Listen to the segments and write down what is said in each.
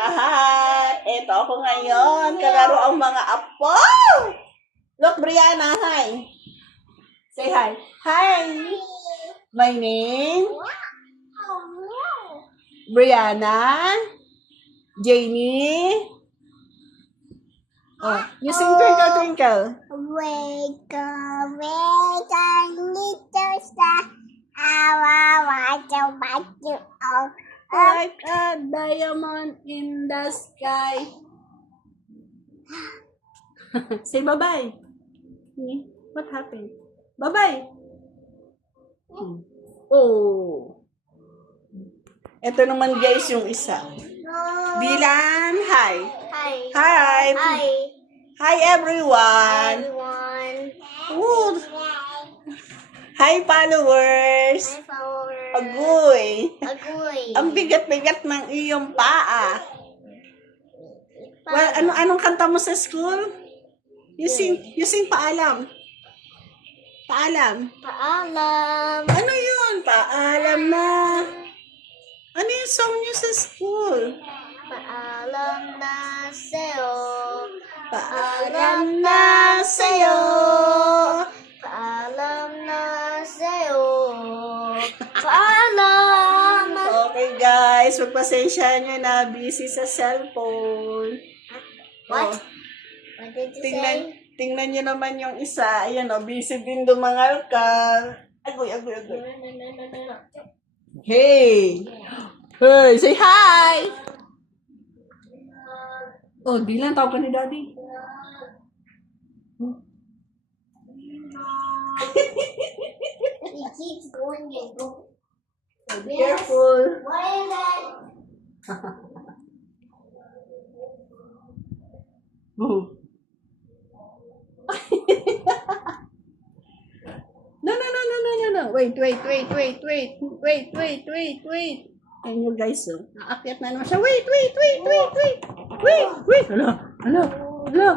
Lahat. Ito ako ngayon. Kalaro ang mga apo. Look, Brianna, hi. Say hi. Hi. My name? Brianna. Janie. Oh, you sing Twinkle Twinkle. Wiggle, wiggle, little star. I want to bite you all. Like a diamond in the sky. Say bye-bye. What happened? Bye-bye. Oh. Ito naman guys yung isa. Dylan, hi. Hi. Hi. Hi. Hi everyone. Everyone. Ooh. Hi followers. Hi, followers. Agoy. Agoy. Ang bigat-bigat ng iyong paa. Well, anong kanta mo sa school? You sing paalam. Paalam. Paalam. Ano yun? Paalam na. Ano yung song niyo sa school? Paalam na sa'yo. Paalam na sa'yo. Paalam na sa'yo. Paalam. Okay guys, magpasensya nyo na busy sa cellphone. What? Oh, What did you say? tingnan nyo naman yung isa. Ayan o, busy din dumangalkal. Agoy. Hey! Hey, say hi! Oh, Dylan, tawag ka ni Daddy. He keeps going and going. Be careful. What is that? Oh. No. Wait. Ayun yung guys, oh. Naakyat na naman siya. Wait. Hello.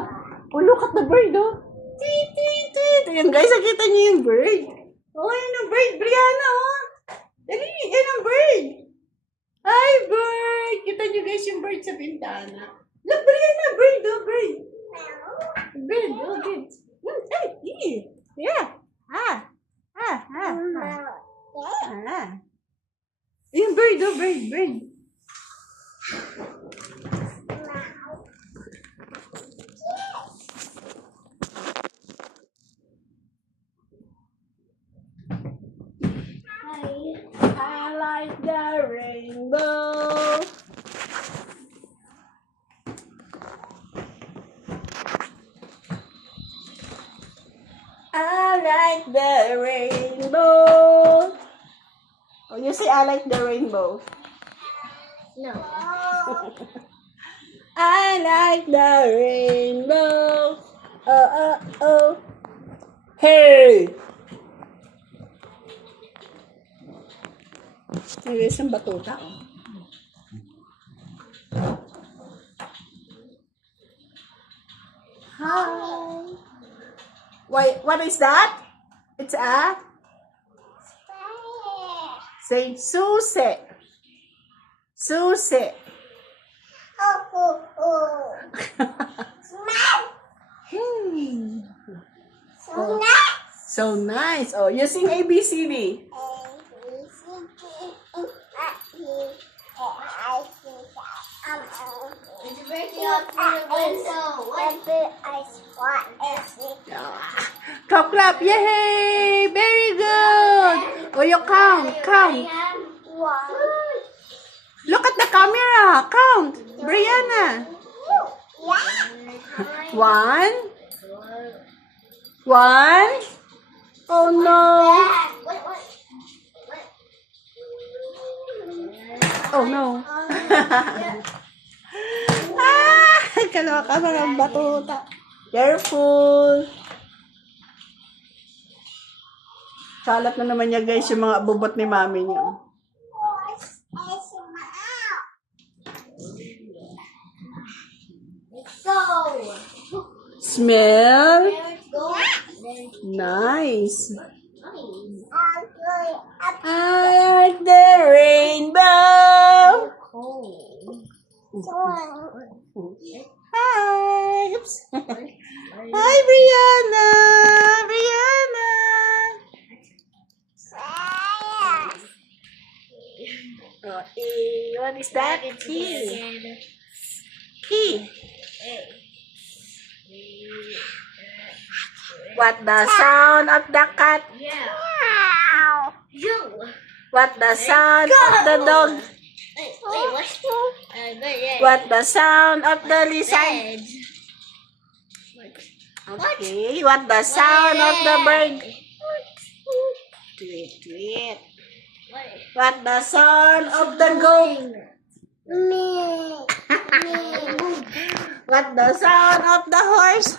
Oh, look at the bird, oh. Tweet. Ayun guys, nakita niyo yung bird. Oh, ayun ang bird. Brianna, oh. Dali, ayun ang bird. Hi, bird. Kita niyo guys yung bird sa bintana. Look, Brianna, bird. Bird. Hey, yeah. Yung bird. I like the rainbow. I like the rainbow. Oh, you say I like the rainbow. No. I like the rainbow. Oh. Hey! May isang batuta. Hi. Wait, what is that? It's a... Say Susie. Susie. Smile. So nice. Oh, you sing ABCD. It's breaking up through the window. Clap. Yay! Very good. Oh, you count. Look at the camera. Count. Brianna. 1. Oh no. Oh no. Kaloka mga batuta. Careful. Salat na naman niya guys yung mga bubot ni mami niya. Smell. Nice. I like the rainbow. Hi! Oops. Hi, Brianna! Brianna! Oh, what is that? Key. Key. What the sound of the cat? Yeah. You. What the sound of the dog? Wait, what? What the sound of the lizard? Bed. Okay, what the sound of the bird? Tweet, tweet. What the sound of the goat? Me. What the sound of the horse?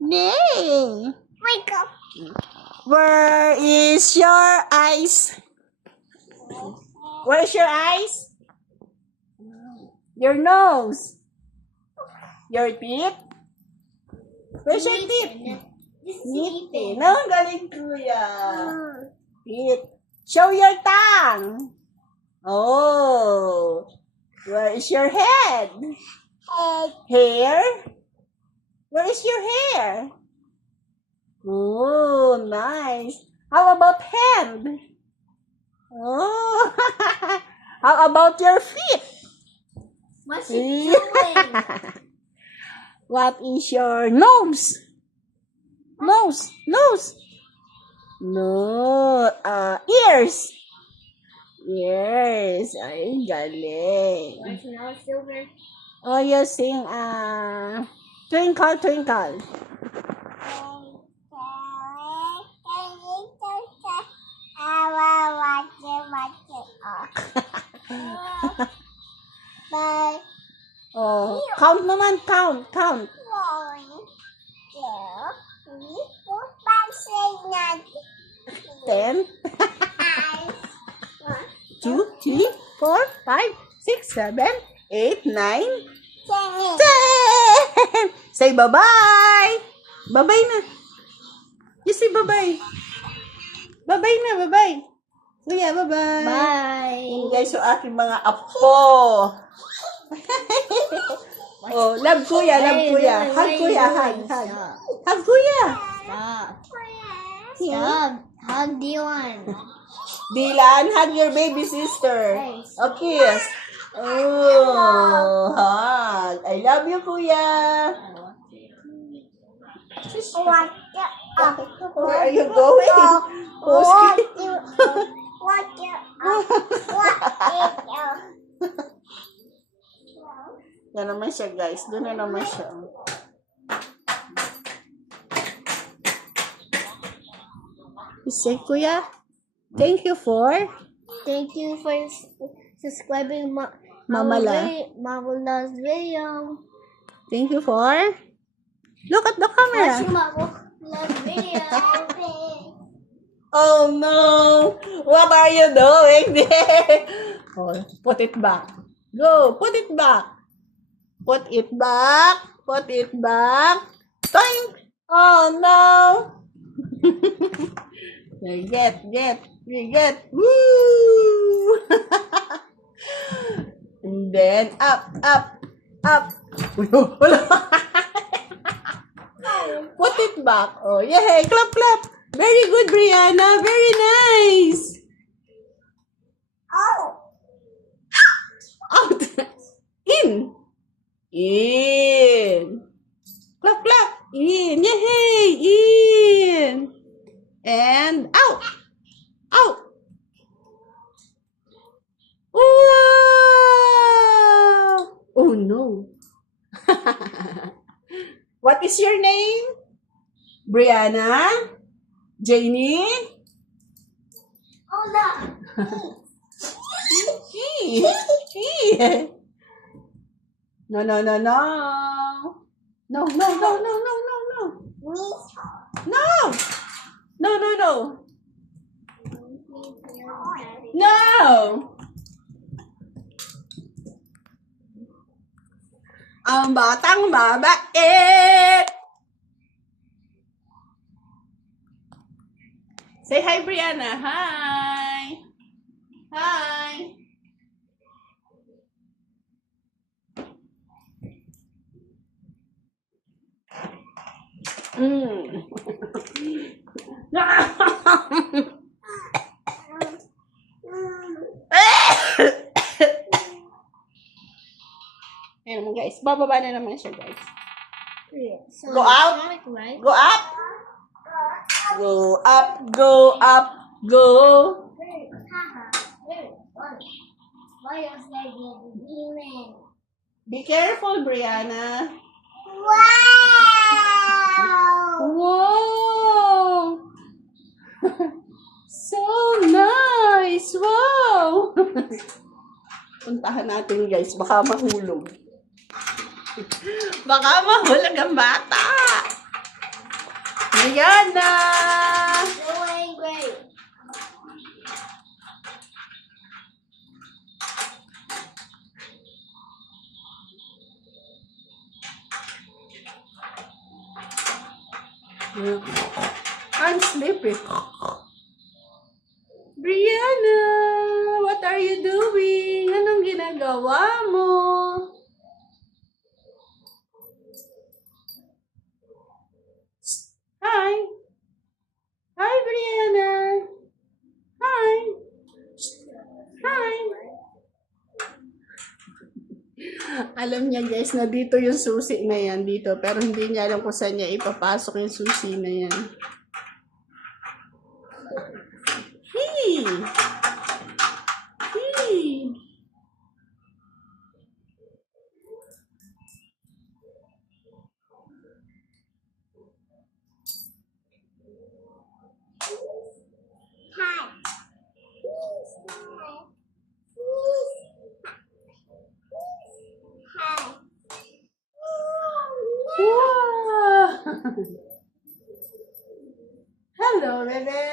Neigh. Wake up. Where is your eyes? Where's your eyes? Your nose. Your teeth? Where's your teeth? Ngiti. No, galing kuya. Teeth. Show your tongue. Oh. Where is your head? Hair? Where is your hair? Oh, nice. How about hand? Oh. How about your feet? What's he doing? What is your nose? Nose. Nose. No. Ears. Ears. Ay, galing. What's now silver? Oh, you sing, Twinkle, Twinkle. Bye. Oh, count naman, count, count. 1, 2, 3, 4, 5, 6, 10, 2, 3, 4, 5, 6, 7, 8, 9, 10. Say bye-bye. Bye-bye na. You say bye-bye. Bye-bye na, bye-bye. Kuya, bye-bye. Bye. Yan guys, so aking mga apo. Oh, love kuya, love kuya. Hug kuya, hug, hug. Hug kuya. Stop. Stop. Hug Dylan. Dylan, hug your baby sister. Thanks. A kiss. Oh, hug. I love you, kuya. Where are you going? Yan naman siya, guys. Doon na naman siya. You say, kuya, thank you for Thank you for subscribing Mama La. Mama La's video. Thank you for look at the camera. Watch Mama La's video. Oh no! What are you doing there? Oh, put it back. Go, put it back. Put it back. Put it back. Toink! Oh no! Get. Woo! And then up. Wala. Put it back. Oh, yay! Clap. Very good, Brianna. Very nice. Out. In. Clap. In. Yay! In. And out. Wow! Oh no. What is your name? Brianna? Janie? Hola. No. No! Ang batang mabait! Say hi, Brianna. Hi! Mm. Ayan naman guys, bababa na naman siya guys. So, Go out. Sonic, right? Go up. Go up, go up, go. Why is that demon? Be careful, Brianna. Wow! Wow! So nice! Wow! Puntahan natin guys, baka mahulog. Baka mahulog ang bata. Brianna! Doing great. I'm sleepy. Brianna, what are you doing? Anong ginagawa mo? Hi. Hi, Brianna. Hi. Hi. Alam niya guys na dito yung susi na yan dito, pero hindi niya alam kung saan niya ipapasok yung susi na yan. Hey! Hey! Hi. Hi. Wow! Hello, Bebe.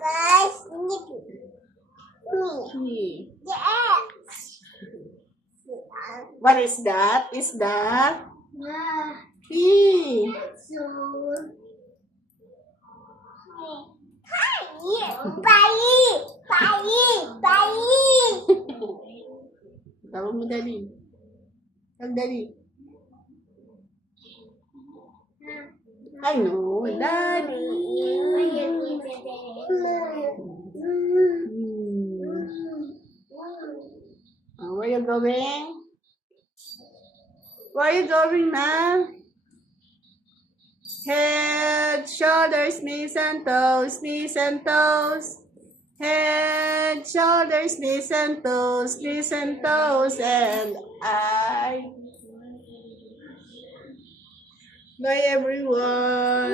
Guys, nippy. Hey. Yes. What is that? Is that? Yeah. Hey. So. Hi. Bye. Bye. Bye. Tawag mo dali. Tawag dali. I know, Daddy. Where you going? Where you going, man? Head, shoulders, knees and toes, knees and toes. Head, shoulders, knees and toes, and I. Bye everyone.